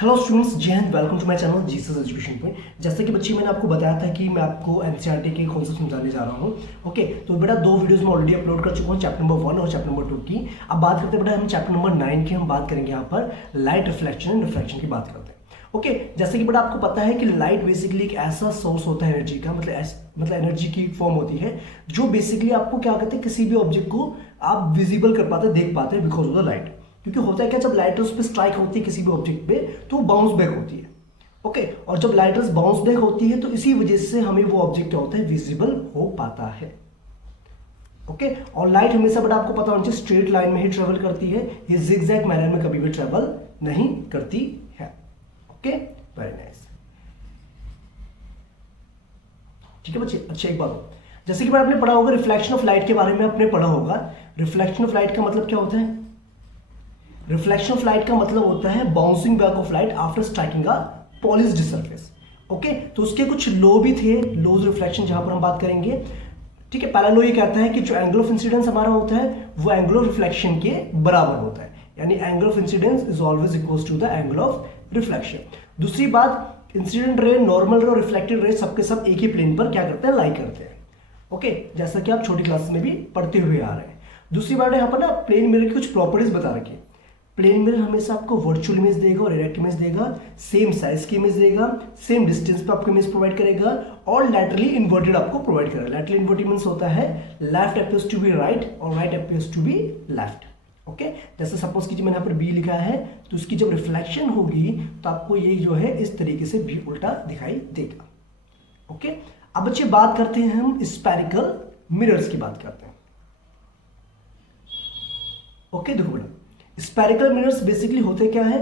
Hello students, जय हिंद। Welcome to my channel Jesus education point. जैसे कि बच्चे मैंने आपको बताया था कि मैं आपको एनसीईआरटी के कॉन्सेप्ट समझाने जा रहा हूँ। ओके, तो बेटा दो वीडियोस में ऑलरेडी अपलोड कर चुका हूँ, चैप्टर नंबर 1 और चैप्टर नंबर 2 की। अब बात करते हैं बेटा हम चैप्टर नंबर 9 की। हम बात करेंगे यहाँ पर लाइट रिफ्लेक्शन एंड रिफ्रैक्शन की बात करते हैं। ओके, जैसे कि बेटा आपको पता है कि लाइट बेसिकली एक ऐसा सोर्स होता है एनर्जी का, मतलब एनर्जी की फॉर्म होती है जो बेसिकली आपको क्या कहते हैं, किसी भी ऑब्जेक्ट को आप विजिबल कर पाते, देख पाते हैं बिकॉज ऑफ द लाइट। क्योंकि होता है क्या, जब लाइट उस पर स्ट्राइक होती है किसी भी ऑब्जेक्ट पे तो वो बाउंस बैक होती है। ओके, और जब लाइटर्स बाउंस बैक होती है तो इसी वजह से हमें वो ऑब्जेक्ट क्या होता है, विजिबल हो पाता है। ओके, और लाइट हमेशा बड़ा आपको पता होना चाहिए स्ट्रेट लाइन में ही ट्रेवल करती है, ये जिगजैग मैनर में कभी भी ट्रेवल नहीं करती है। Okay, very nice. ठीक है बच्चे। अच्छा, एक बात, जैसे कि आपने पढ़ा होगा रिफ्लेक्शन ऑफ लाइट के बारे में, आपने पढ़ा होगा रिफ्लेक्शन ऑफ लाइट का मतलब क्या होता है। रिफ्लेक्शन ऑफ लाइट का मतलब होता है bouncing back of light after striking a polished surface. Okay, तो उसके कुछ लॉ भी थे, लॉज रिफ्लेक्शन, जहां पर हम बात करेंगे। ठीक है, पहला लॉ ये कहता है कि जो एंगल ऑफ इंसिडेंस हमारा होता है वो एंगल ऑफ रिफ्लेक्शन के बराबर होता है, यानी angle of incidence is always equal to the angle of reflection. दूसरी बात, इंसिडेंट रे, नॉर्मल रे और रिफ्लेक्टेड रे सबके सब एक ही प्लेन पर क्या करते हैं, लाई करते हैं। ओके, जैसा कि आप छोटी क्लास में भी पढ़ते हुए आ रहे हैं। दूसरी बात, यहाँ पर ना प्लेन मिरर की कुछ प्रॉपर्टीज बता रखी है। प्लेन मिरर हमेशा आपको वर्चुअल इमेज देगा और डायरेक्ट इमेज देगा, सेम साइज की इमेज देगा, सेम डिस्टेंस पे आपको इमेज प्रोवाइड करेगा और लैटरली इन्वर्टेड आपको प्रोवाइड करेगा। लैटरली इन्वर्टेड मींस होता है left appears to be right और right appears to be left. Okay, जैसे सपोज कीजिए मैंने यहाँ पर बी लिखा है, तो उसकी जब रिफ्लेक्शन होगी तो आपको ये जो है इस तरीके से भी उल्टा दिखाई देगा। ओके, अब बच्चे बात करते हैं हम स्फेरिकल मिरर्स की बात करते हैं। ओके, देखो बेटा, स्फेरिकल मिरर्स बेसिकली होते क्या है,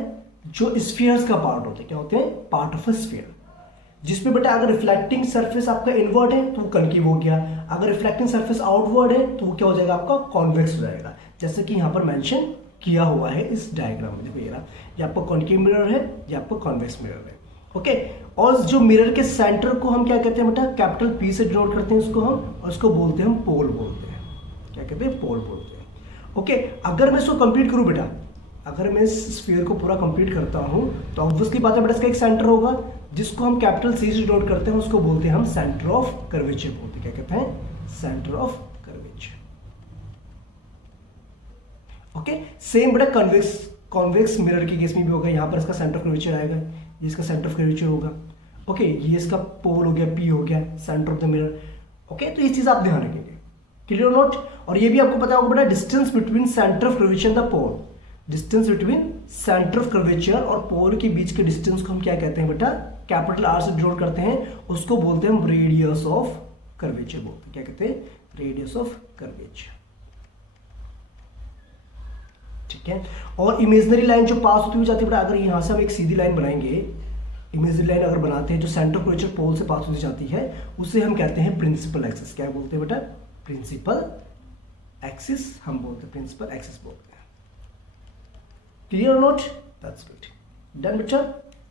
जो स्फीयर्स का पार्ट होते हैं। क्या होते हैं, पार्ट ऑफ अ स्फीयर, जिसमें बेटा अगर रिफ्लेक्टिंग सरफेस आपका इनवर्ट है तो वो कनकेव हो गया, अगर रिफ्लेक्टिंग सरफेस आउटवर्ड है तो वो क्या हो जाएगा, आपका कॉन्वेक्स हो जाएगा, जैसे कि यहां पर मेंशन किया हुआ है इस डायग्राम में। देखो ये आपका कॉन्केव मिरर है, ये आपका कॉन्वेक्स मिरर है। ओके, और जो मिरर के सेंटर को हम क्या कहते हैं बेटा, कैपिटल पी से डिनोट करते हैं उसको हम, और उसको बोलते हैं हम पोल बोलते हैं। क्या कहते हैं, पोल बोलते हैं। ओके, अगर मैं इसको कंप्लीट करूं बेटा, अगर मैं इस स्फीयर को पूरा कंप्लीट करता हूं तो ऑब्वियसली बात है बेटा, इसका एक सेंटर होगा जिसको हम कैपिटल सी से डिनोट करते हैं, उसको बोलते हैं हम सेंटर ऑफ कर्वेचर बोलते हैं। क्या कहते हैं, centre of curvature. Okay, same बेटा कॉन्वेक्स मिरर के केस में भी होगा, यहां पर इसका सेंटर ऑफ कर्वेचर आएगा, ये इसका सेंटर ऑफ कर्वेचर होगा। ओके, ये इसका पोल हो गया, पी हो गया, centre of the mirror. Okay, तो ये चीज आप ध्यान रखेंगे, क्लियर नोट। और ये भी आपको पता होगा बेटा, distance between centre of curvature and the pole, distance between centre of curvature और पोल के बीच के डिस्टेंस को हम क्या कहते हैं बेटा, कैपिटल आर से डिनोट करते हैं, उसको बोलते हैं हम रेडियस ऑफ कर्वेचर बोलते हैं। क्या कहते हैं, रेडियस ऑफ कर्वेचर। ठीक है, और इमेजिनरी लाइन जो पास होती हुई जाती है बेटा, अगर यहां से हम एक सीधी लाइन बनाएंगे, इमेजिनरी लाइन अगर बनाते हैं जो सेंटर ऑफ कर्वेचर पोल से पास होती जाती है, उसे हम कहते हैं प्रिंसिपल एक्सिस। क्या बोलते हैं बेटा, प्रिंसिपल एक्सिस हम बोलते हैं, प्रिंसिपल एक्सिस बोलते हैं। Clear note, that's good, done बच्चा,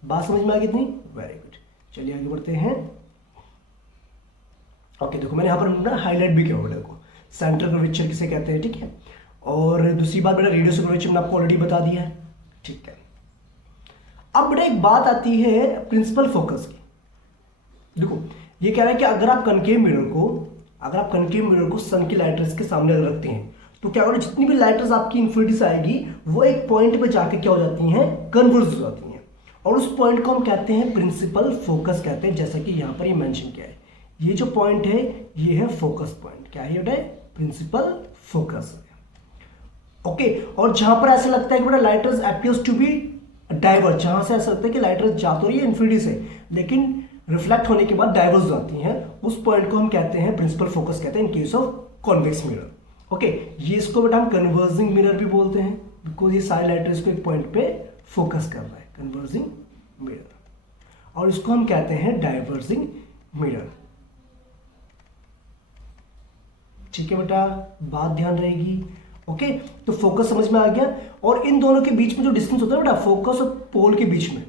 बात समझ में आ गई इतनी, वेरी गुड। चलिए आगे बढ़ते हैं। ओके, देखो मैंने यहां पर हाईलाइट भी किया बेटा को, सेंटर कर्वेचर किसे कहते हैं। ठीक है, और दूसरी बात बेटा, रेडियस ऑफ कर्वेचर मैंने आपको ऑलरेडी बता दिया है। ठीक है, अब बेटा एक बात आती है प्रिंसिपल फोकस की। देखो ये कह रहा है कि अगर आप कनकेव मिरर को सन की लाइट रेज के सामने रखते हैं तो क्या होगा, जितनी भी लाइट रेज आपकी इन्फिनिटी से आएगी वो एक पॉइंट पे जाके क्या हो जाती हैं, कन्वर्ज हो जाती हैं, और उस पॉइंट को हम कहते हैं प्रिंसिपल फोकस कहते हैं। जैसा कि यहां पर ये मेंशन किया है, ये जो पॉइंट है ये है फोकस पॉइंट। क्या है बेटा, प्रिंसिपल फोकस है। ओके, और जहां पर ऐसा लगता है कि बेटा light rays appears to be diverge, जहां से ऐसा लगता है कि लाइट रेज जा तो रही है इन्फिनिटी से लेकिन रिफ्लेक्ट होने के बाद डाइवर्ज हो जाती हैं, उस पॉइंट को हम कहते हैं प्रिंसिपल फोकस कहते हैं in case of convex mirror. Okay, ये इसको बेटा हम कन्वर्जिंग मिरर भी बोलते हैं, बिकॉज ये सारी लाइट रेज को एक पॉइंट पे फोकस कर रहा है, कन्वर्जिंग मिरर, और इसको हम कहते हैं डाइवर्जिंग मिरर। ठीक है बेटा, बात ध्यान रहेगी। ओके, तो फोकस समझ में आ गया, और इन दोनों के बीच में जो डिस्टेंस होता है बेटा, फोकस और पोल के बीच में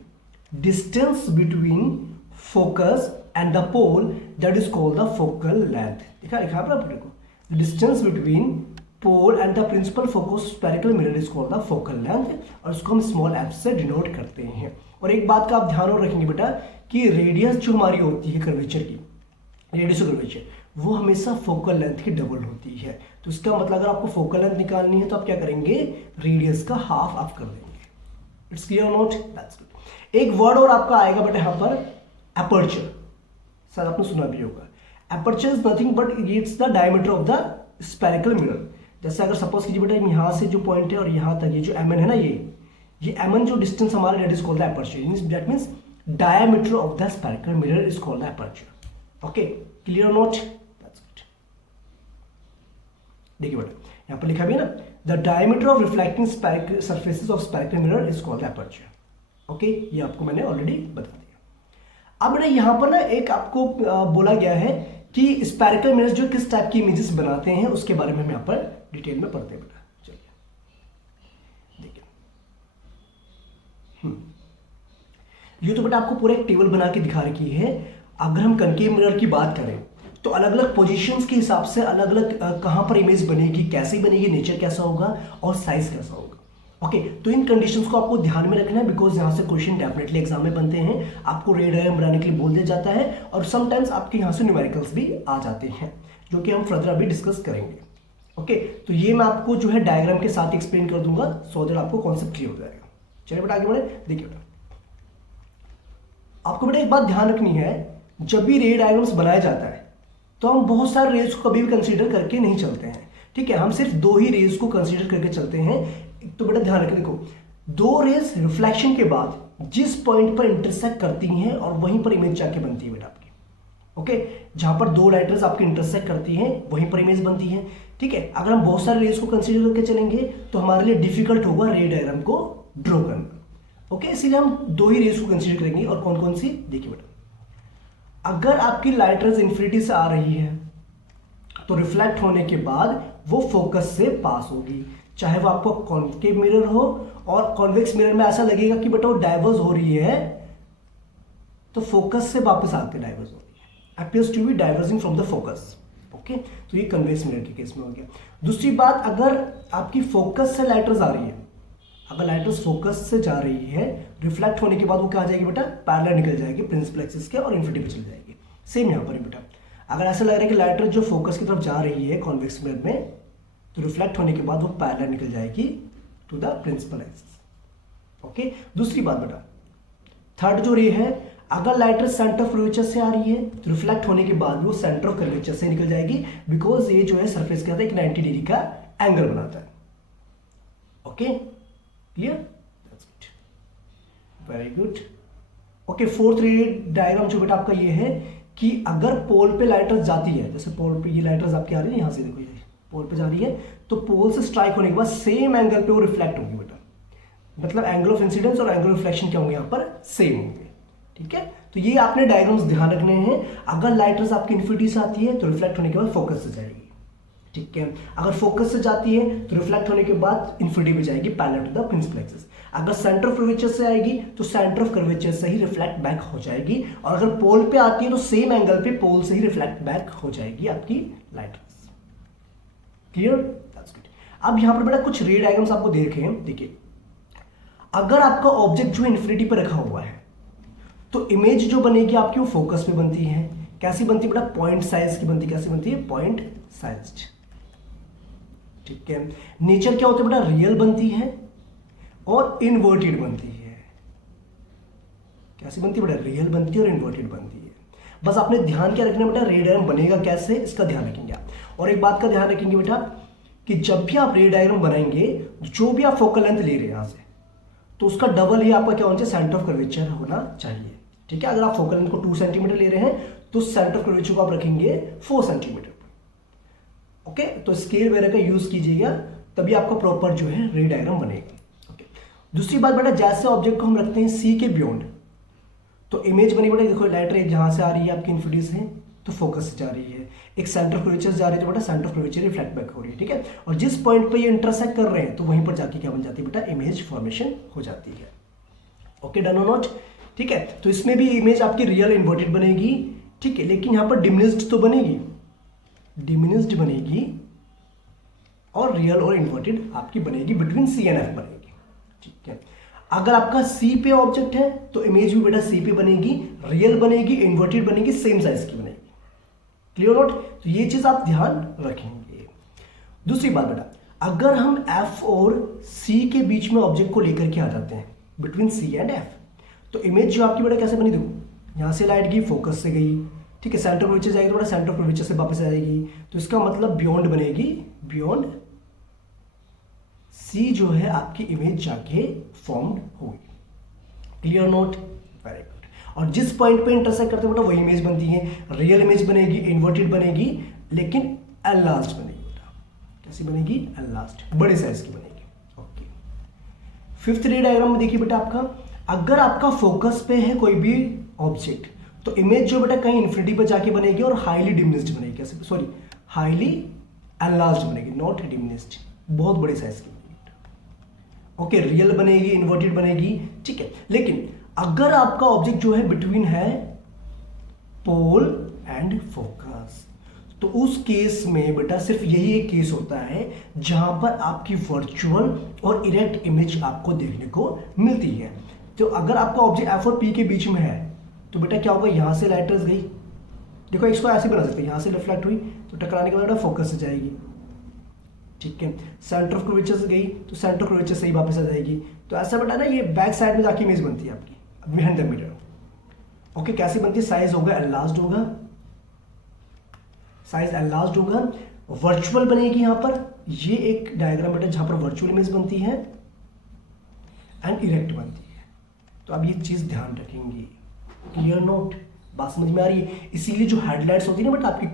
distance between focus and the pole, that is called the focal length. लिखा पर आपने को, distance between pole and the principal focus spherical mirror is called the focal length, और इसको हम स्मॉल एफ से डिनोट करते हैं। और एक बात का आप ध्यान और रखेंगे बेटा कि रेडियस जो हमारी होती है कर्वेचर की, रेडियस ऑफ कर्वेचर, वो हमेशा फोकल लेंथ की डबल होती है। तो इसका मतलब अगर आपको फोकल लेंथ निकालनी है तो आप क्या करेंगे, रेडियस का हाफ आप कर देंगे। It's clear note, that's good. एक वर्ड और आपका आएगा बेटा यहाँ पर, एपर्चर। सर आपने सुना भी होगा, aperture is nothing but it's the diameter of the spherical mirror. जैसे अगर सपोज कीजिए बेटा यहाँ से जो पॉइंट है और यहाँ तक ये जो एम एन है ना, ये एम एन जो डिस्टेंस हमारा, that is called the aperture. That means diameter of the spherical mirror is called the aperture. Okay, clear note, that's good. देखिए बेटा यहाँ पर लिखा भी है ना, the diameter of reflecting surfaces of spherical mirror is called the aperture. Okay, ये आपको मैंने ऑलरेडी बता दिया। अब बेटा यहाँ पर ना एक आपको बोला गया है कि स्फेरिकल मिरर्स जो किस टाइप की इमेजेस बनाते हैं उसके बारे में हम यहाँ पर डिटेल में पढ़ते हैं बेटा। चलिए देखिए, ये तो बेटा आपको पूरा एक टेबल बना के दिखा रखी है। अगर हम कनकेव मिरर की बात करें तो अलग अलग पोजीशंस के हिसाब से अलग अलग कहाँ पर इमेज बनेगी, कैसे बनेगी, नेचर कैसा होगा और साइज कैसा होगा। ओके, तो इन कंडीशंस को आपको ध्यान में रखना है, बिकॉज यहाँ से क्वेश्चन डेफिनेटली एग्जाम में बनते हैं। आपको रे डायग्राम बनाने के लिए बोल दिया जाता है और समटाइम्स आपके यहाँ से न्यूमेरिकल्स भी आ जाते हैं, जो कि हम फर्दर अभी डिस्कस करेंगे। ओके, तो ये मैं आपको जो है डायग्राम के साथ एक्सप्लेन कर दूंगा, सो दैट आपको कॉन्सेप्ट क्लियर हो जाएगा। चलिए बेटा आगे बढ़े। देखिए बेटा, आपको बेटा एक बात ध्यान रखनी है, जब भी रे डायग्राम्स बनाया जाता है तो हम बहुत सारे रेज को कभी भी कंसीडर करके नहीं चलते हैं। ठीक है, हम सिर्फ दो ही रेज को कंसीडर करके चलते हैं। तो बेटा ध्यान रखें, देखो दो रेज रिफ्लेक्शन के बाद जिस पॉइंट पर इंटरसेक्ट करती हैं और वहीं पर इमेज जाके बनती है बेटा आपकी। ओके, जहां पर दो लाइट रेज आपकी इंटरसेक्ट करती हैं वहीं पर इमेज बनती है। ठीक है, अगर हम बहुत सारे रेज को कंसीडर करके चलेंगे तो हमारे लिए डिफिकल्ट होगा रे डायग्राम को ड्रॉ करना। ओके, इसीलिए हम दो ही रेज को कंसीडर करेंगे। और कौन कौन सी, देखिए बेटा, अगर आपकी लाइट रेज इंफिनिटी से आ रही है तो रिफ्लेक्ट होने के बाद वो फोकस से पास होगी, चाहे वो आपको कॉन्केव मिरर हो। और कॉन्वेक्स मिरर में ऐसा लगेगा कि बेटा वो डाइवर्स हो रही है, तो फोकस से वापस आके डाइवर्स हो रही है, appears to be diverging from the focus. Okay, तो ये कन्वेक्स मिरर के केस में हो गया। दूसरी बात, अगर आपकी फोकस से लाइट रेज आ रही है, अगर लाइट रेज फोकस से जा रही है, रिफ्लेक्ट होने के बाद वो क्या आ जाएगी बेटा, पैरेलल निकल जाएगी प्रिंसिपल एक्सिस के और इन्फिनिटी पे चली जाएगी। सेम यहाँ पर ही बेटा, अगर ऐसा लग रहा है कि लाइट रेज जो फोकस की तरफ जा रही है कॉन्वेक्स मिरर में, तो रिफ्लेक्ट होने के बाद वो पैरेलल निकल जाएगी to the principal axis. Okay, दूसरी बात बेटा, थर्ड जो रे है, अगर light rays centre of curvature से आ रही है तो रिफ्लेक्ट होने के बाद वो सेंटर ऑफ कर्वेचर से निकल जाएगी, बिकॉज ये जो है सरफेस के साथ एक 90 डिग्री का एंगल बनाता है। Okay, clear, that's good, very good. Okay, fourth रे डायग्राम जो बेटा आपका ये है कि अगर पोल पे लाइट रेज जाती है, जैसे पोल पे ये लाइट रेज आपकी आ रही है, यहां से देखो ये पोल पे जा रही है, तो पोल से स्ट्राइक होने के बाद सेम एंगल पे वो रिफ्लेक्ट होगी बेटा। मतलब एंगल ऑफ इंसिडेंस और एंगल ऑफ रिफ्लेक्शन क्या होंगे यहाँ पर, सेम होंगे। ठीक है, तो ये आपने डायग्राम्स ध्यान रखने हैं। अगर लाइट रेज आपकी इन्फिनिटी से आती है तो रिफ्लेक्ट होने के बाद फोकस से जाएगी। ठीक है, अगर फोकस से जाती है तो रिफ्लेक्ट होने के बाद इन्फिनिटी पे जाएगी parallel to the principal axis. अगर सेंटर ऑफ कर्वेचर से आएगी तो सेंटर ऑफ कर्वेचर से ही रिफ्लेक्ट बैक हो जाएगी, और अगर पोल पे आती है तो सेम एंगल पे पोल से ही रिफ्लेक्ट बैक हो जाएगी आपकी light rays. Clear, that's good. अब यहां पर बेटा कुछ रे डायग्राम्स आपको दे रखे हैं। देखिए, अगर आपका ऑब्जेक्ट जो इन्फिनिटी पे रखा हुआ है तो इमेज जो बनेगी आपकी वो फोकस पे बनती है। कैसी बनती है बेटा, पॉइंट साइज की बनती है। कैसी बनती है, पॉइंट साइज्ड। ठीक है, नेचर क्या होता है बेटा, रियल बनती है और इन्वर्टेड बनती है। कैसी बनती है बेटा, रियल बनती है और इन्वर्टेड बनती है। बस आपने ध्यान क्या रखना बेटा, रे डायग्राम बनेगा कैसे, इसका ध्यान रखेंगे आप। और एक बात का ध्यान रखेंगे बेटा कि जब भी आप रे डायग्राम बनाएंगे, जो भी आप फोकल लेंथ ले रहे हैं यहां से, तो उसका डबल ही आपका क्या होना चाहिए, सेंटर ऑफ कर्वेचर होना चाहिए। ठीक है, अगर आप फोकल लेंथ को 2 सेंटीमीटर ले रहे हैं तो सेंटर ऑफ कर्वेचर को आप रखेंगे 4 सेंटीमीटर। ओके, तो स्केल वगैरह का यूज कीजिएगा, तभी आपका प्रॉपर जो है रे डायग्राम बनेगा। ओके, दूसरी बात बेटा, जैसे ऑब्जेक्ट को हम रखते हैं सी के बियॉन्ड, तो इमेज बनी बेटा, देखो लाइट रे जहां से आ रही है आपकी इन्फिनिटी से, तो फोकस से जा रही है, एक सेंटर ऑफ कर्वेचर जा रही है तो बेटा centre of curvature reflect back हो रही है। ठीक है, और जिस पॉइंट पे ये इंटरसेक्ट कर रहे हैं तो वहीं पर जाके क्या बन जाती है बेटा, इमेज फॉर्मेशन हो जाती है। ओके, डन और नॉट। ठीक है, तो इसमें भी इमेज आपकी रियल इन्वर्टेड बनेगी। ठीक है, लेकिन यहां पर डिमिनिस्ड तो बनेगी, डिमिनिस्ड बनेगी, और रियल और इन्वर्टेड आपकी बनेगी, बिटवीन सी एंड एफ बनेगी। ठीक है, अगर आपका सी पे ऑब्जेक्ट है तो इमेज भी बेटा सी पे बनेगी, रियल बनेगी, इन्वर्टेड बनेगी, सेम साइज की बनेगी। Clear note? तो ये चीज आप ध्यान रखेंगे। दूसरी बात बेटा, अगर हम एफ और सी के बीच में ऑब्जेक्ट को लेकर के आ जाते हैं, बिटवीन सी एंड एफ, तो इमेज जो आपकी बेटा कैसे बनी, देखो यहां से लाइट गई, फोकस से गई, ठीक है, सेंटर कर्वेचर जाएगी तो बेटा सेंटर कर्वेचर से वापस आएगी, तो इसका मतलब बियॉन्ड बनेगी, बियॉन्ड सी जो है आपकी इमेज जाके फॉर्म्ड होगी। Clear note? Very good. और जिस पॉइंट पे इंटरसेक्ट करते हैं बेटा वही इमेज बनती है, रियल इमेज बनेगी, इन्वर्टेड बनेगी, लेकिन एनलार्ज्ड बनेगी बेटा। कैसी बनेगी? एनलार्ज्ड, बड़े साइज की बनेगी। ओके, फिफ्थ रे डायग्राम में देखिए बेटा आपका, अगर आपका फोकस पे है कोई भी ऑब्जेक्ट तो इमेज जो बेटा कहीं इन्फिनिटी पर जाके बनेगी और हाईली डिमिनिश्ड बनेगी। कैसे? सॉरी, हाईली एनलार्ज्ड बनेगी, नॉट डिमिनिश्ड, बहुत बड़े साइज की बनेगी। ओके, रियल बनेगी, इन्वर्टेड बनेगी, ठीक है। लेकिन अगर आपका ऑब्जेक्ट जो है बिटवीन है पोल एंड फोकस, तो उस केस में बेटा सिर्फ यही एक केस होता है जहां पर आपकी वर्चुअल और इरेक्ट इमेज आपको देखने को मिलती है। तो अगर आपका ऑब्जेक्ट एफ और पी के बीच में है तो बेटा क्या होगा, यहां से लाइट रस गई, देखो इसको ऐसे बना सकते हैं, यहां से रिफ्लेक्ट हुई तो टकराने के बाद बेटा फोकस से जाएगी, ठीक है, सेंटर ऑफ कर्वेचर से गई तो सेंटर ऑफ कर्वेचर से ही वापस आ जाएगी। तो ऐसा बेटा ना ये बैक साइड में जाके इमेज बनती है आपकी बिहाइंड द मिरर। ओके, कैसी बनती है? साइज होगा एनलार्ज्ड होगा, साइज एनलार्ज्ड होगा, वर्चुअल बनेगी। यहां पर ये एक डायग्राम बेटा जहां पर वर्चुअल इमेज बनती है एंड इरेक्ट बनती है, तो आप ये चीज ध्यान रखेंगे। Clear note? बात समझ में आ रही है? इसीलिए जो हेडलाइट्स होती है ना बेटा आपकी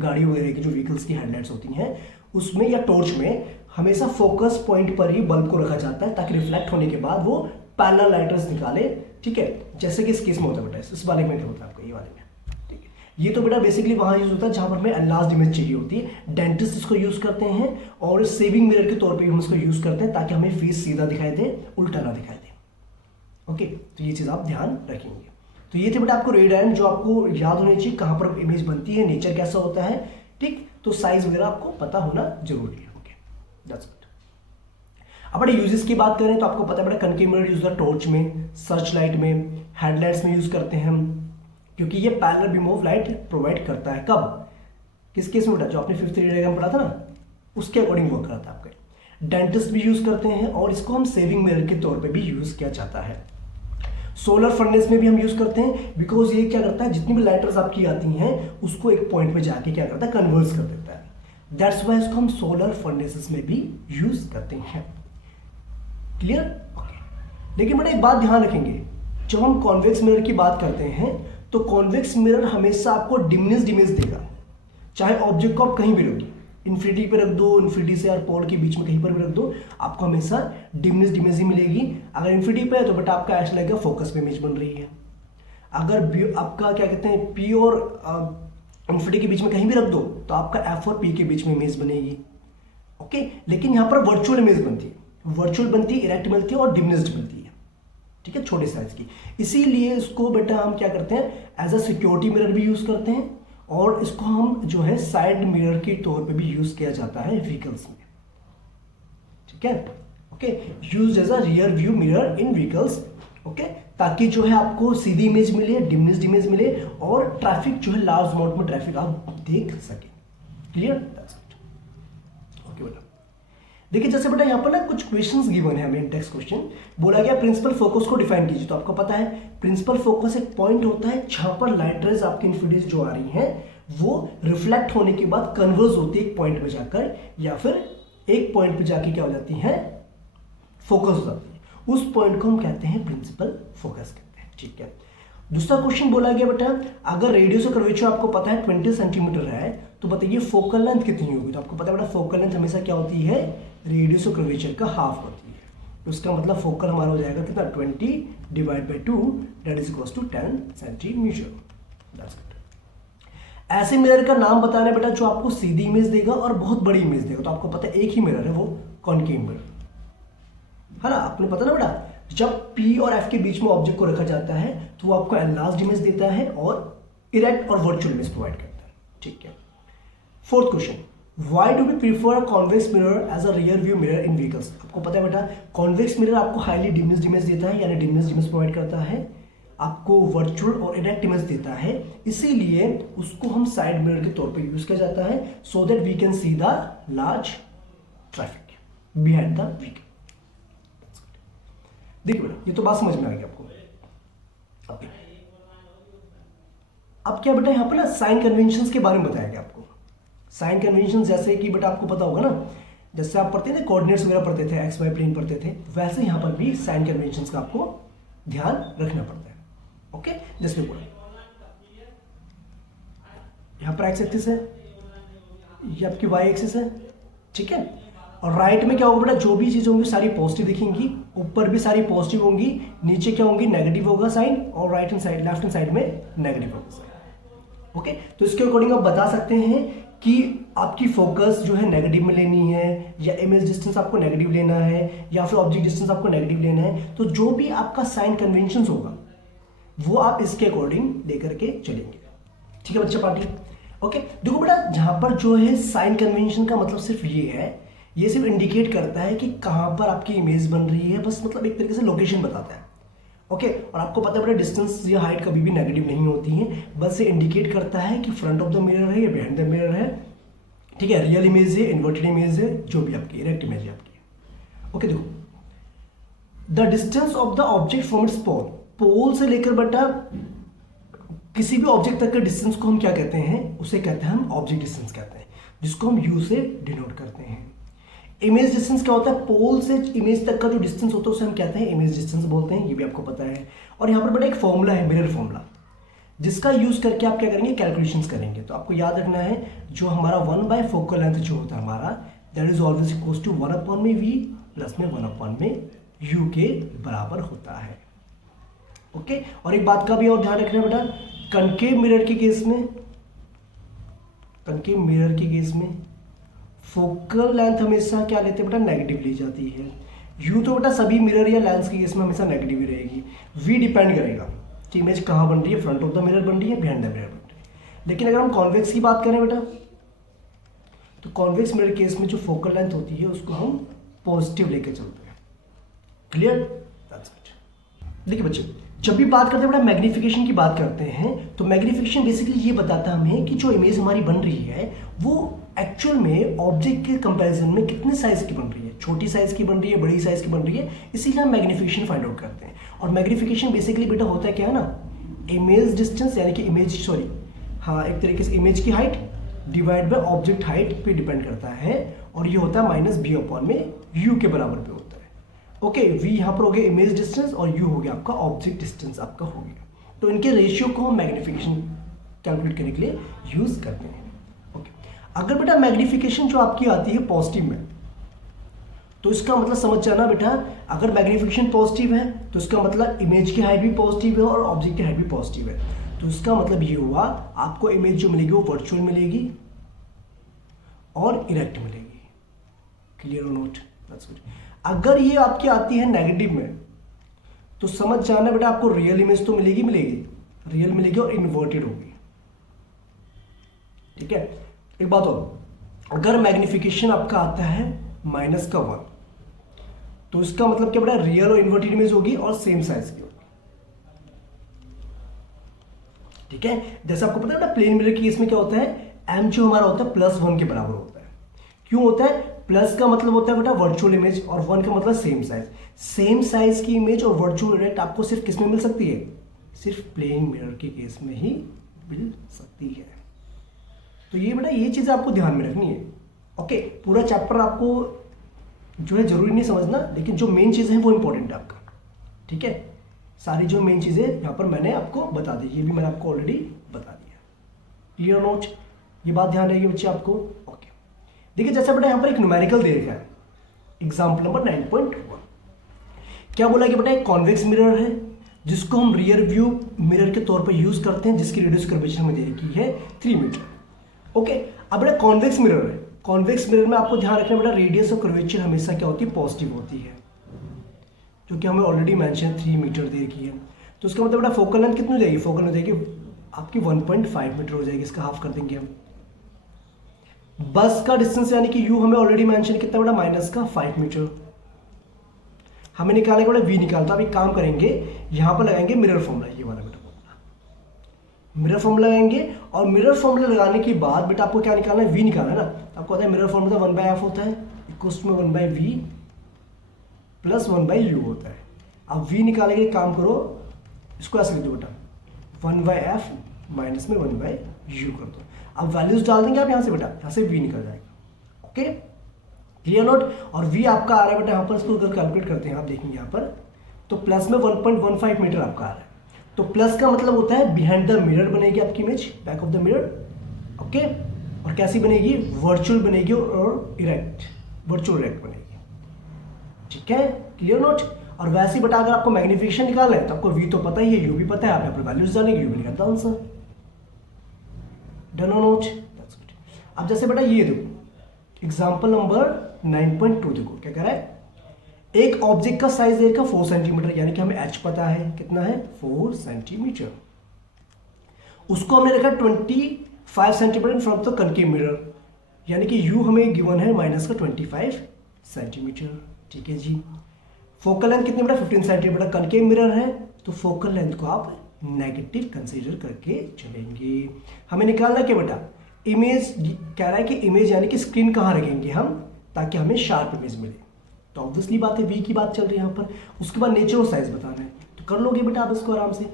गाड़ी वगैरह की, जो व्हीकल्स की हेडलाइट्स होती हैं उसमें या टॉर्च में हमेशा फोकस पॉइंट पर ही बल्ब को रखा जाता है ताकि रिफ्लेक्ट होने के बाद वो पैरेलल लाइट रेज निकाले, ठीक है, जैसे कि इस केस में होता है बेटा, इस वाले में क्या होता है आपको, ये वाले में, ठीक है। ये तो बेटा बेसिकली वहां यूज होता है जहां पर हमें एनलार्ज्ड इमेज चाहिए होती है, डेंटिस्ट इसको यूज करते हैं और सेविंग मिरर के तौर पर हम इसको यूज करते हैं ताकि हमें फेस सीधा दिखाई दे, उल्टा ना दिखाई दे। ओके, तो ये चीज आप ध्यान रखेंगे। तो ये थे बेटा आपको रे डायग्राम जो आपको याद होनी चाहिए, कहां पर इमेज बनती है, नेचर कैसा होता है, ठीक, तो साइज वगैरह आपको पता होना जरूरी है। Okay, that's it. अब बड़े यूजेस की बात करें तो आपको पता है बेटा कनकेव मिरर यूज होता है टॉर्च में, सर्च लाइट में, हेडलाइट्स में यूज करते हैं हम, क्योंकि ये parallel beam of light provide करता है। कब? किस केस में बेटा? जो आपने फिफ्थ रे डायग्राम पढ़ा था ना, उसके अकॉर्डिंग वर्क करता है आपका। डेंटिस्ट भी यूज करते हैं और इसको हम सेविंग मिरर के तौर पर भी यूज किया जाता है। सोलर फर्नेस में भी हम यूज करते हैं, बिकॉज ये क्या करता है, जितनी भी लाइट रेज आपकी आती हैं उसको एक पॉइंट पे जाके क्या करता है, कन्वर्स कर देता है। दैट्स वाई इसको हम सोलर फर्नेसेस में भी यूज करते हैं। क्लियर? ओके। लेकिन बेटा एक बात ध्यान रखेंगे, जब हम कॉन्वेक्स मिरर की बात करते हैं तो कॉन्वेक्स मिरर हमेशा आपको डिमिनिश्ड इमेज देगा, चाहे ऑब्जेक्ट को आप कहीं भी रख दो, इन्फिनिटी पे रख दो, इन्फिनिटी से और पोल के बीच में कहीं पर भी रख दो, आपको हमेशा डिमिनिश्ड इमेज ही मिलेगी। अगर इन्फिनिटी पे है तो बेटा आपका ऐसा लगेगा फोकस पे इमेज बन रही है। अगर आपका क्या कहते हैं पी और इन्फिनिटी के बीच में कहीं भी रख दो तो आपका एफ और पी के बीच में इमेज बनेगी। ओके, लेकिन यहां पर वर्चुअल इमेज बनती है, वर्चुअल बनती है, इरेक्ट मिलती है और डिमिनिश्ड मिलती है, ठीक है, छोटे साइज की। इसीलिए इसको बेटा हम क्या करते हैं, एज अ सिक्योरिटी मिरर भी यूज करते हैं और इसको हम जो है साइड मिरर के तौर पे भी यूज किया जाता है व्हीकल्स में, ठीक है। Okay, use as a rear view mirror in vehicles, okay, ताकि जो है आपको सीधी इमेज मिले, डिमिनिश्ड इमेज मिले और ट्रैफिक जो है लार्ज अमाउंट में ट्रैफिक आप देख सके। क्लियर? ओके बेटा, देखिए जैसे बेटा यहाँ पर ना कुछ क्वेश्चंस गिवन है हमें, टेक्स्ट क्वेश्चन बोला गया प्रिंसिपल फोकस को डिफाइन कीजिए। तो आपको पता है प्रिंसिपल फोकस एक पॉइंट होता है जहां पर लाइट रेज आपकी इन्फिनिटी जो आ रही हैं वो रिफ्लेक्ट होने के बाद कन्वर्ज होती है एक पॉइंट पे जाकर, या फिर एक पॉइंट पे जाके क्या हो जाती है, फोकस हो जाती है। उस पॉइंट को हम कहते हैं प्रिंसिपल फोकस कहते हैं, ठीक है। दूसरा क्वेश्चन बोला गया बेटा अगर रेडियस ऑफ कर्वेचर आपको पता है 20 सेंटीमीटर है तो बताइए फोकल लेंथ कितनी होगी। तो आपको पता है बेटा फोकल लेंथ हमेशा क्या होती है, रेडियस ऑफ कर्वेचर का हाफ होती है। तो उसका मतलब फोकल हमारा हो जाएगा कितना, 20 divide by 2 that is equals to 10 centimetre. That's it. ऐसे मिरर का नाम बताना बेटा जो आपको सीधी इमेज देगा और बहुत बड़ी इमेज देगा। तो आपको पता है एक ही मिरर है वो कॉनकेव मिरर है ना, आपने पता ना बेटा जब P और F के बीच में ऑब्जेक्ट को रखा जाता है तो वो आपको एनलार्ज्ड इमेज देता है और इरेक्ट और वर्चुअल इमेज प्रोवाइड करता है, ठीक है। Fourth question, why do we prefer convex mirror as a rear view mirror in vehicles? आपको पता है बेटा, कॉन्वेक्स मिरर आपको हाईली डिम्निस्ड इमेज देता है, यानी डिम्निस्ड इमेज प्रोवाइड करता है, आपको वर्चुअल और इरेक्ट इमेज देता है, इसीलिए उसको हम साइड मिरर के तौर पर यूज किया जाता है, so that we can see the large traffic behind the vehicle. देखिए बेटा, ये तो बात समझ में आ गई आपको। अब क्या बेटा, यहाँ पर ना साइन कन्वेंशंस के बारे में बताया गया आपको। साइन कन्वेंशन जैसे कि बेटा आपको पता होगा ना, जैसे आप पढ़ते थे कोऑर्डिनेट्स वगैरह पढ़ते थे, एक्स वाई प्लेन पढ़ते थे, वैसे यहाँ पर भी साइन कन्वेंशंस का आपको ध्यान रखना पड़ता है। ओके, जैसे बोला यहाँ पर एक्स एक्सिस है, ये आपकी वाई एक्सिस है, ठीक है। और राइट में क्या होगा बेटा, जो भी चीजें होंगी सारी पॉजिटिव दिखेंगी, ऊपर भी सारी पॉजिटिव होंगी, नीचे क्या होंगी, नेगेटिव होगा साइन, और right hand side left hand side में नेगेटिव होगा साइन। ओके, तो इसके अकॉर्डिंग आप बता सकते हैं कि आपकी फोकस जो है नेगेटिव में लेनी है, या इमेज डिस्टेंस आपको नेगेटिव लेना है, या फिर ऑब्जेक्ट डिस्टेंस आपको नेगेटिव लेना है। तो जो भी आपका साइन कन्वेंशन होगा वो आप इसके अकॉर्डिंग लेकर के चलेंगे, ठीक है बच्चा पार्टी। ओके, देखो बेटा, जहां पर जो है साइन कन्वेंशन का मतलब सिर्फ ये है, ये सिर्फ इंडिकेट करता है कि कहां पर आपकी इमेज बन रही है, बस मतलब एक तरीके से लोकेशन बताता है। ओके, और आपको पता है बेटा, डिस्टेंस या हाइट कभी भी नेगेटिव नहीं होती है, बस ये इंडिकेट करता है कि फ्रंट ऑफ द मिरर है या बिहाइंड द मिरर है, ठीक है, रियल इमेज है, इन्वर्टेड इमेज है, जो भी आपकी इरेक्ट इमेज है आपकी। ओके, देखो, the distance of the object from its pole, pole से लेकर बेटा किसी भी ऑब्जेक्ट तक के डिस्टेंस को हम क्या कहते हैं, उसे कहते हैं हम ऑब्जेक्ट डिस्टेंस कहते हैं, जिसको हम यू से डिनोट करते हैं। इमेज डिस्टेंस क्या होता है, पोल से इमेज तक का जो डिस्टेंस होता है उसे हम कहते हैं इमेज डिस्टेंस बोलते हैं, ये भी आपको पता है। और यहाँ पर बेटा एक फॉर्मूला है, मिरर फॉर्मूला, जिसका यूज करके आप क्या करेंगे, कैलकुलेशंस करेंगे। तो आपको याद रखना है, जो हमारा 1 बाय फोकल लेंथ जो होता है हमारा, that is always equals to 1 upon में वी प्लस में 1 अपॉन में यू के बराबर होता है। ओके, और एक बात का भी और ध्यान रखना बेटा, कनकेव मिरर के केस में, कनकेव मिरर के केस में फोकल लेंथ हमेशा क्या लेते हैं बेटा, नेगेटिव ली जाती है। यू तो बेटा सभी मिरर या लेंस के केस में हमेशा नेगेटिव ही रहेगी। वी डिपेंड करेगा कि इमेज कहाँ बन रही है, फ्रंट ऑफ द मिरर बन रही है, बिहाइंड द मिरर बन रही है। लेकिन अगर हम कॉन्वेक्स की बात करें बेटा, तो कॉन्वेक्स मिरर केस में जो फोकल लेंथ होती है उसको हम पॉजिटिव लेके चलते हैं। क्लियर? देखिए बच्चे, जब भी बात करते हैं बेटा मैग्निफिकेशन की बात करते हैं, तो मैग्निफिकेशन बेसिकली ये बताता हमें कि जो इमेज हमारी बन रही है वो एक्चुअल में ऑब्जेक्ट के कंपैरिजन में कितने साइज की बन रही है, छोटी साइज की बन रही है, बड़ी साइज की बन रही है, इसीलिए हम मैग्निफिकेशन फाइंड आउट करते हैं। और मैग्निफिकेशन बेसिकली बेटा होता है क्या है ना, इमेज डिस्टेंस यानी कि इमेज एक तरीके से इमेज की height divide by object height पे डिपेंड करता है, और ये होता है माइनस बी अपॉन में यू के बराबर पे होता है। ओके, वी यहाँ पर हो गया इमेज डिस्टेंस और यू हो गया आपका ऑब्जेक्ट डिस्टेंस आपका हो गया। तो इनके रेशियो को हम मैग्निफिकेशन कैलकुलेट करने के लिए यूज करते हैं। ओके, अगर बेटा मैग्निफिकेशन जो आपकी आती है पॉजिटिव में, तो इसका मतलब समझ जाना बेटा, अगर मैग्निफिकेशन पॉजिटिव है तो इसका मतलब इमेज की हाइट भी पॉजिटिव है और ऑब्जेक्ट की हाइट भी पॉजिटिव है। तो इसका मतलब ये हुआ, आपको इमेज जो मिलेगी वो वर्चुअल मिलेगी और इरेक्ट मिलेगी। क्लियर और नोट? That's good. अगर ये आपकी आती है नेगेटिव में, तो समझ जाना बेटा आपको रियल इमेज तो मिलेगी रियल मिलेगी और इन्वर्टेड होगी। ठीक है, एक बात और, अगर मैग्निफिकेशन आपका आता है -1, तो इसका मतलब क्या बेटा, रियल और इन्वर्टेड इमेज होगी और सेम साइज की होगी। ठीक है, जैसे आपको पता है बेटा प्लेन मिरर के केस में क्या होता है, m जो हमारा होता है +1 के बराबर होता है। क्यों होता है? प्लस का मतलब होता है बेटा वर्चुअल इमेज और 1 का मतलब सेम साइज। सेम साइज की इमेज और वर्चुअल इरेक्ट आपको सिर्फ किस में मिल सकती है? सिर्फ प्लेन मिरर के केस में ही मिल सकती है। तो ये बेटा ये चीज़ आपको ध्यान में रखनी है। ओके, पूरा चैप्टर आपको जो है जरूरी नहीं समझना, लेकिन जो मेन चीज़ है वो इंपॉर्टेंट है आपका। ठीक है, सारी जो मेन चीज़ें यहाँ पर मैंने आपको बता दी, ये भी मैंने आपको ऑलरेडी बता दिया। Clear note? ये बात ध्यान रहेगी बच्चे आपको। ओके, देखिए जैसे बेटा यहाँ पर एक न्यूमेरिकल दे रखा है, एग्जाम्पल नंबर 9.1। क्या बोला कि बेटा एक कॉन्वेक्स मिरर है जिसको हम रियर व्यू मिरर के तौर पर यूज करते हैं, जिसकी रेडियस कर्वेचर हमें दे रखी है 3 मीटर। ओके, अब बेटा कॉन्वेक्स मिरर है, कॉन्वेक्स मिरर में आपको ध्यान रखना बेटा रेडियस और कर्वेचर हमेशा क्या होती है? पॉजिटिव होती है, जो कि हमें ऑलरेडी मेंशन 3 मीटर दे रखी है। तो उसका मतलब बेटा फोकल लेंथ कितनी हो जाएगी? फोकल लेंथ हो जाएगी आपकी 1.5 मीटर हो जाएगी, इसका हाफ कर देंगे हम। बस का डिस्टेंस यानी कि यू हमें ऑलरेडी मेंशन कितना बड़ा, माइनस का 5 मीटर। हमें निकालने के बाद वी निकालता। अब एक काम करेंगे, यहां पर लगाएंगे मिरर फॉर्मूला, ये वाला बेटा मिरर फॉर्मूला लगाएंगे। और मिरर फॉर्मूला लगाने के बाद बेटा आपको क्या निकालना है, वी निकालना है ना। आपको पता है मिरर फॉर्मूला 1/f होता है, इक्वल्स में 1/v प्लस 1/u होता है। अब v निकालेंगे, काम करो इसको ऐसे लिख दो बेटा, 1/f माइनस में 1/u कर दो। अब वैल्यूज डाल देंगे आप यहाँ से बेटा, यहाँ से v निकल जाएगा। Okay, clear note. और v आपका आ रहा है बेटा यहाँ पर, इसको अगर कैलकुलेट करते हैं आप देखेंगे यहाँ पर, तो प्लस में 1.15 मीटर आपका आ रहा है। तो प्लस का मतलब होता है बिहाइंड द मिरर बनेगी आपकी image, back of the mirror. Okay, और कैसी बनेगी, वर्चुअल बनेगी और इरेक्ट, वर्चुअल इरेक्ट बनेगी। ठीक है, क्लियर नोट। और वैसे बेटा अगर आपको मैग्निफिकेशन निकालना है तो आपको v तो पता ही है, u भी पता है, आप यहाँ पर वैल्यूज डालेंगे, u भी निकलता है आंसर। डन और नोट, दैट्स गुड। अब जैसे बेटा ये देखो एग्जांपल नंबर 9.2 देखो क्या कह रहा है, एक ऑब्जेक्ट का साइज देगा 4 सेंटीमीटर, यानी कि हमें h पता है कितना है, 4 सेंटीमीटर। उसको हमने रखा 25 centimetre in front of the concave mirror, यानी कि u हमें गिवन है माइनस का 25 सेंटीमीटर। ठीक है जी। फोकल लेंथ कितनी बेटा, 15 सेंटीमीटर। कनकेव मिरर है तो फोकल लेंथ को आप नेगेटिव कंसीडर करके चलेंगे। हमें निकालना क्या बेटा, इमेज कह रहा है कि इमेज यानी कि स्क्रीन कहाँ रखेंगे हम, ताकि हमें शार्प इमेज मिले। तो ऑब्वियसली बात है वी की बात चल रही है यहाँ पर। उसके बाद नेचर और साइज बताना है, तो कर लोगे बेटा आप इसको आराम से,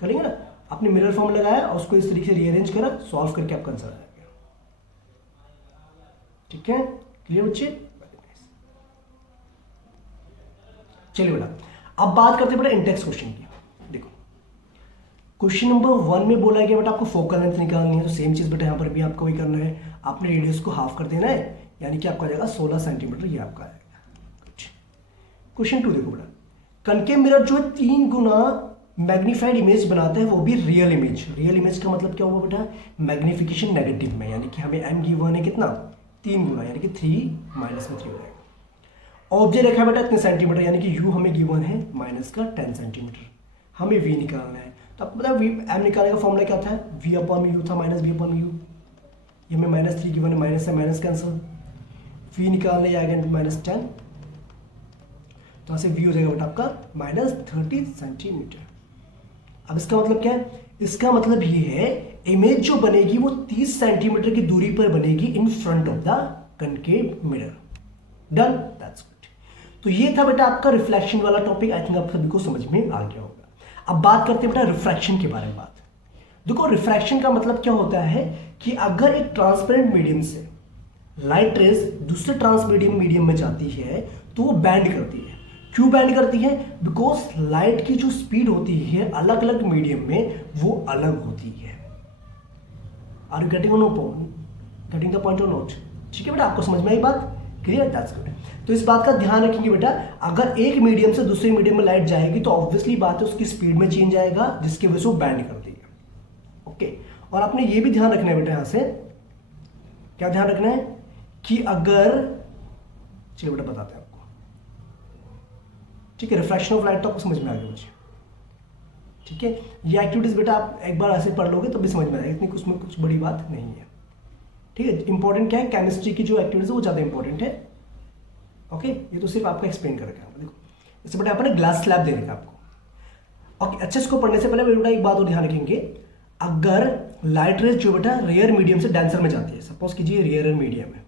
करेंगे ना। आपने मिरर फॉर्म लगाया और उसको इस तरीके से रीअरेंज करा, सॉल्व करके आपका आंसर आएगा। ठीक है, क्लियर बच्चे। चलिए बेटा अब बात करते हैं बेटा इंडेक्स क्वेश्चन की। देखो क्वेश्चन नंबर 1 में बोला गया बेटा आपको फोकल लेंथ निकालनी है, तो सेम चीज बेटा यहाँ पर भी आपको वही करना है। आपने रेडियस को हाफ कर देना है, यानी कि आपका जाएगा 16 सेंटीमीटर, ये आपका आएगा। क्वेश्चन 2 देखो बेटा, कनकेव मिरर जो है 3 गुना मैग्नीफाइड इमेज बनाता है, वो भी रियल इमेज। रियल इमेज का मतलब क्या हुआ बेटा, मैग्निफिकेशन नेगेटिव में, यानी कि हमें m गिवन है कितना, 3 गुना, यानी कि 3 माइनस में 3 हो जाएगा। ऑब्जेक्ट रखा बेटा इतने सेंटीमीटर, यानी कि u हमें गिवन है माइनस का 10 सेंटीमीटर। हमें v निकालना है, तो आपको पता है m निकालने का फॉर्मूला क्या था, v अपॉन u था माइनस v अपॉन u। ये हमें माइनस 3 गिवन है, माइनस से माइनस कैंसिल, v निकालने आएगा माइनस 10, तो से v हो जाएगा बेटा आपका माइनस 30 सेंटीमीटर। अब इसका मतलब क्या है, इसका मतलब ये है इमेज जो बनेगी वो 30 सेंटीमीटर की दूरी पर बनेगी in front of the concave mirror. Done, that's good. तो ये था बेटा आपका रिफ्लेक्शन वाला टॉपिक, आई थिंक आप सभी को समझ में आ गया होगा। अब बात करते हैं बेटा रिफ्रैक्शन के बारे में। बात देखो, रिफ्रैक्शन का मतलब क्या होता है कि अगर एक ट्रांसपेरेंट मीडियम से लाइट रेज दूसरे ट्रांसमीडियम मीडियम में जाती है तो वो बैंड करती है। क्यों बैंड करती है, बिकॉज लाइट की जो स्पीड होती है अलग अलग मीडियम में वो अलग होती है। Are you getting getting the point और नोट? ठीक है बेटा, आपको समझ में आई बात, क्लियर, दैट्स गुड। तो इस बात का ध्यान रखेंगे बेटा, अगर एक मीडियम से दूसरे मीडियम में लाइट जाएगी तो ऑब्वियसली बात है उसकी स्पीड में चेंज आएगा, जिसकी वजह से वो बैंड करती है। ओके, और आपने ये भी ध्यान रखना है बेटा, यहां से क्या ध्यान रखना है कि अगर, चलिए बेटा बताते हैं आपको, ठीक है, रिफ्रैक्शन ऑफ लाइट तो आपको समझ में आ गया मुझे। ठीक है, ये एक्टिविटीज बेटा आप एक बार ऐसे पढ़ लोगे तो भी समझ में आएगा, इतनी उसमें कुछ बड़ी बात नहीं है। ठीक है, इंपॉर्टेंट क्या है, केमिस्ट्री की जो एक्टिविटीज है वो ज्यादा इंपॉर्टेंट है। ओके, ये तो सिर्फ आपका एक्सप्लेन कर रखा है। देखो इससे बेटा आपने ग्लास स्लैब दे रखा आपको। ओके, अच्छा, इसको पढ़ने से पहले बेटा एक बात और ध्यान रखेंगे, अगर लाइट रेज जो बेटा रेयर मीडियम से डेंसर में जाती है, सपोज कीजिए रेयर मीडियम है,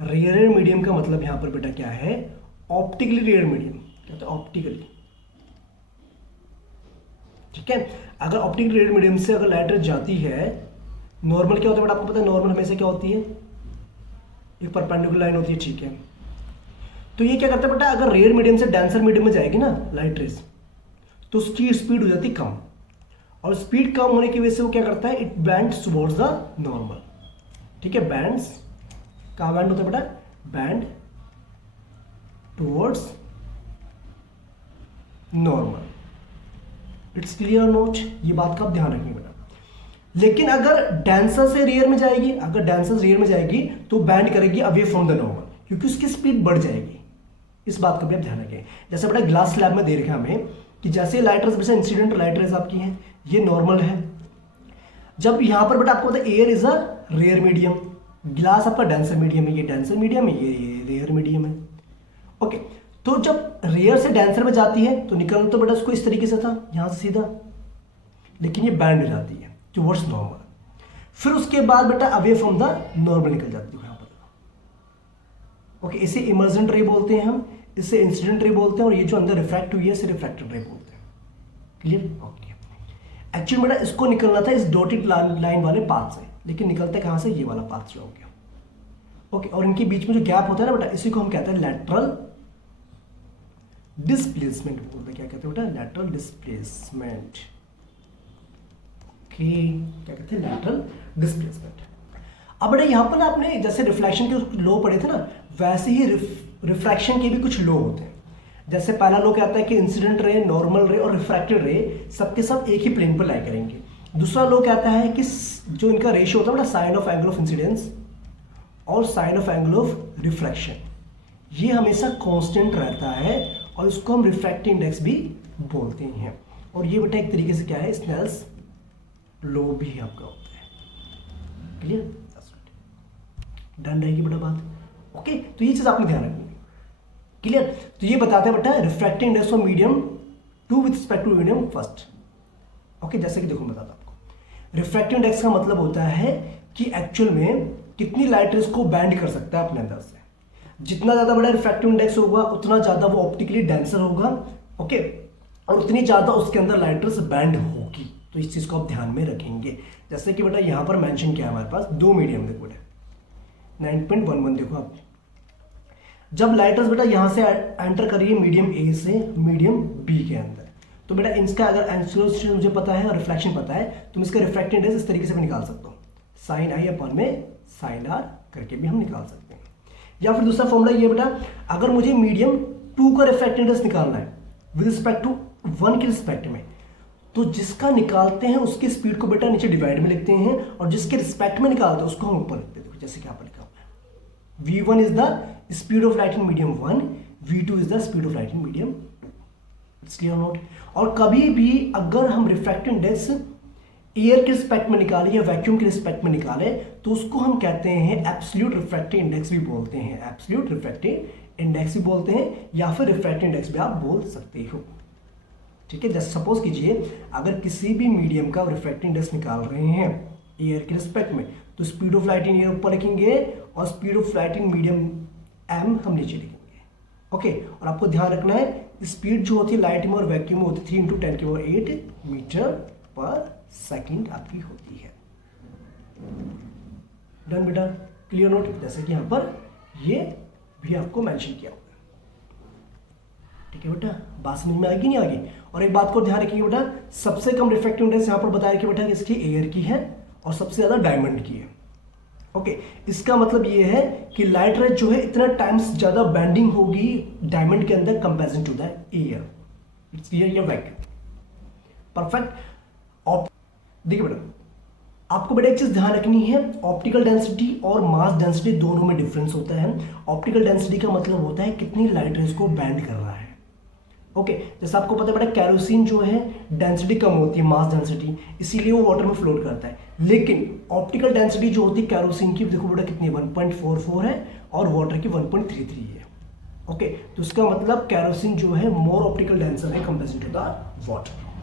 रेयर मीडियम का मतलब यहां पर बेटा क्या है, ऑप्टिकली रेयर मीडियम, क्या होता है ऑप्टिकली। ठीक है, अगर ऑप्टिकली रेयर मीडियम से अगर लाइट रेज जाती है, नॉर्मल क्या होता है बेटा आपको पता है, नॉर्मल हमेशा क्या होती है, एक परपेंडिकुलर लाइन होती है। ठीक है, तो ये क्या करता है बेटा, अगर रेयर मीडियम से डेंसर मीडियम में जाएगी ना लाइट रेज, तो उसकी स्पीड हो जाती कम, और स्पीड कम होने की वजह से वो क्या करता है, it bands towards the normal. ठीक है, बैंड्स कहाँ बैंड होता है बेटा, band towards normal. It's clear note, ये बात का आप ध्यान रखेंगे बेटा। लेकिन अगर डेंसर से रेयर में जाएगी, अगर डेंसर रेयर में जाएगी तो बैंड करेगी अवे फ्रॉम द नॉर्मल, क्योंकि उसकी स्पीड बढ़ जाएगी। इस बात का भी आप ध्यान रखें। जैसे बेटा ग्लास स्लैब में दे रखा है हमें कि जैसे लाइट रेज, जैसे इंसिडेंट लाइट रेज आपकी है, ये नॉर्मल है। जब यहां पर बेटा आपको पता है air is a rarer medium, glass आपका डेंसर मीडियम है, ये डेंसर मीडियम है, ये रेयर मीडियम है। ओके, तो जब रेयर से डेंसर में जाती है तो निकलना तो बेटा उसको इस तरीके से था, यहां से सीधा, लेकिन ये बैंड हो जाती है टुवर्ड्स नॉर्मल। फिर उसके बाद बेटा अवे फ्रॉम द नॉर्मल निकल जाती है यहां पर। ओके, इसे इमर्जेंट रे बोलते हैं हम, इसे इंसिडेंट रे बोलते हैं, और ये जो अंदर रिफ्रैक्ट हुई है इसे रिफ्रैक्टेड रे बोलते हैं। क्लियर? ओके, एक्चुअली बेटा इसको निकलना था इस डॉटेड लाइन वाले पाथ से, लेकिन निकलता कहां से, ये वाला पाथ से हो गया। ओके, और इनके बीच में जो गैप होता है ना बेटा, इसी को हम कहते हैं लैटरल डिस्प्लेसमेंट बोलते हैं। क्या कहते हैं बेटा? Lateral displacement. ओके, क्या कहते हैं? Lateral displacement. अब बेटा यहाँ पर ना आपने जैसे रिफ्लेक्शन के लॉ पढ़े थे ना, वैसे ही रिफ्रैक्शन के भी कुछ लॉ होते हैं। जैसे पहला लॉ कहता है कि इंसिडेंट रे, नॉर्मल रे और रिफ्रैक्टेड रे सबके सब एक ही प्लेन पर लाई करेंगे। दूसरा लॉ कहता है कि जो इनका रेशियो होता है बेटा, sine of angle of incidence और sine of angle of refraction, ये हमेशा कांस्टेंट रहता है, और इसको हम रिफ्रैक्टिव इंडेक्स भी बोलते हैं। और ये बेटा एक तरीके से क्या है, स्नेल्स लॉ भी आपका होता है। क्लियर? डन रहेगी बेटा बात। ओके, तो ये चीज आपने ध्यान रखनी है। क्लियर? तो ये बताते हैं बेटा refractive index of medium two with respect to medium first. Okay, जैसे कि देखो मैं बताता हूं आपको, रिफ्रैक्टिव इंडेक्स का मतलब होता है कि एक्चुअल में कितनी लाइट रेज को बैंड कर सकता है अपने अंदर से। जितना ज्यादा बड़ा रिफ्रैक्टिव इंडेक्स होगा उतना ज्यादा वो ऑप्टिकली डेंसर होगा। ओके, और उतनी ज्यादा उसके अंदर लाइट रेज बैंड होगी। तो इस चीज को आप ध्यान में रखेंगे। जैसे कि बेटा यहां पर मेंशन किया हमारे पास दो मीडियम, देखो बेटा 9.11, देखो आप, जब लाइट रेज बेटा यहां से एंटर करिए मीडियम ए से मीडियम बी के अंदर, तो बेटा इसका अगर एंगुलर मुझे पता है और रिफ्लेक्शन पता है, तो मैं इसका रिफ्रैक्टिव इंडेक्स इस तरीके से भी निकाल सकता हूँ, साइन आई अपन में साइन आर करके भी हम निकाल सकते हैं। या फिर दूसरा फॉर्मूला ये बेटा, अगर मुझे मीडियम 2 का रिफ्रैक्टिव इंडेक्स निकालना है विद रिस्पेक्ट टू 1 के रिस्पेक्ट में, तो जिसका निकालते हैं उसकी स्पीड को बेटा नीचे डिवाइड में लिखते हैं, और जिसके रिस्पेक्ट में निकालते हैं उसको हम ऊपर लिखते हैं। देखो जैसे क्या पर लिखा हुआ है, v1 is the speed of light in medium 1, v2 is the speed of light in medium. It's clear note? और कभी भी अगर हम रिफ्रैक्टिव इंडेक्स एयर के रिस्पेक्ट में निकाले या वैक्यूम के रिस्पेक्ट में निकाले, तो उसको हम कहते हैं एब्सोल्यूट रिफ्रैक्टिव इंडेक्स भी बोलते हैं, एब्सोल्यूट रिफ्रैक्टिव इंडेक्स भी बोलते हैं, या फिर रिफ्रैक्टिव इंडेक्स भी आप बोल सकते हो। ठीक है, जैसे सपोज कीजिए अगर किसी भी मीडियम का रिफ्रैक्टिव इंडेक्स निकाल रहे हैं एयर के रिस्पेक्ट में, तो speed of light in air ऊपर लिखेंगे और speed of light in medium M हम नीचे लिखेंगे। ओके, और आपको ध्यान रखना है स्पीड जो होती है लाइट में और वैक्यूम में होती है 3 × 10⁸ मीटर पर सेकंड आपकी होती है। डन बेटा? Clear note? जैसे कि यहां पर ये भी आपको मेंशन किया होगा। ठीक है बेटा, बात समझ में आएगी नहीं आएगी? और एक बात को ध्यान रखिए बेटा, सबसे कम रिफ्रैक्टिव इंडेक्स यहां पर बताया कि बेटा किसकी, एयर की है, और सबसे ज्यादा डायमंड की है। ओके, इसका मतलब ये है कि लाइट रेज जो है इतना टाइम्स ज्यादा बेंडिंग होगी डायमंड के अंदर comparison to the air. It's clear? या वैक्यूम? परफेक्ट। देखिए बेटा, आपको बेटा एक चीज ध्यान रखनी है, ऑप्टिकल डेंसिटी और मास डेंसिटी दोनों में डिफरेंस होता है। ऑप्टिकल डेंसिटी का मतलब होता है कितनी लाइट रेज को बैंड कर रहा है। ओके, जैसे आपको पता है बेटा कैरोसिन जो है डेंसिटी कम होती है, मास डेंसिटी, इसीलिए वो वाटर में फ्लोट करता है। लेकिन ऑप्टिकल डेंसिटी जो होती है कैरोसिन की, देखो बेटा कितनी 1.44 है और वाटर की 1.33 है। ओके, तो इसका मतलब कैरोसिन जो है मोर ऑप्टिकल डेंसर है कंपेयर टू द वाटर।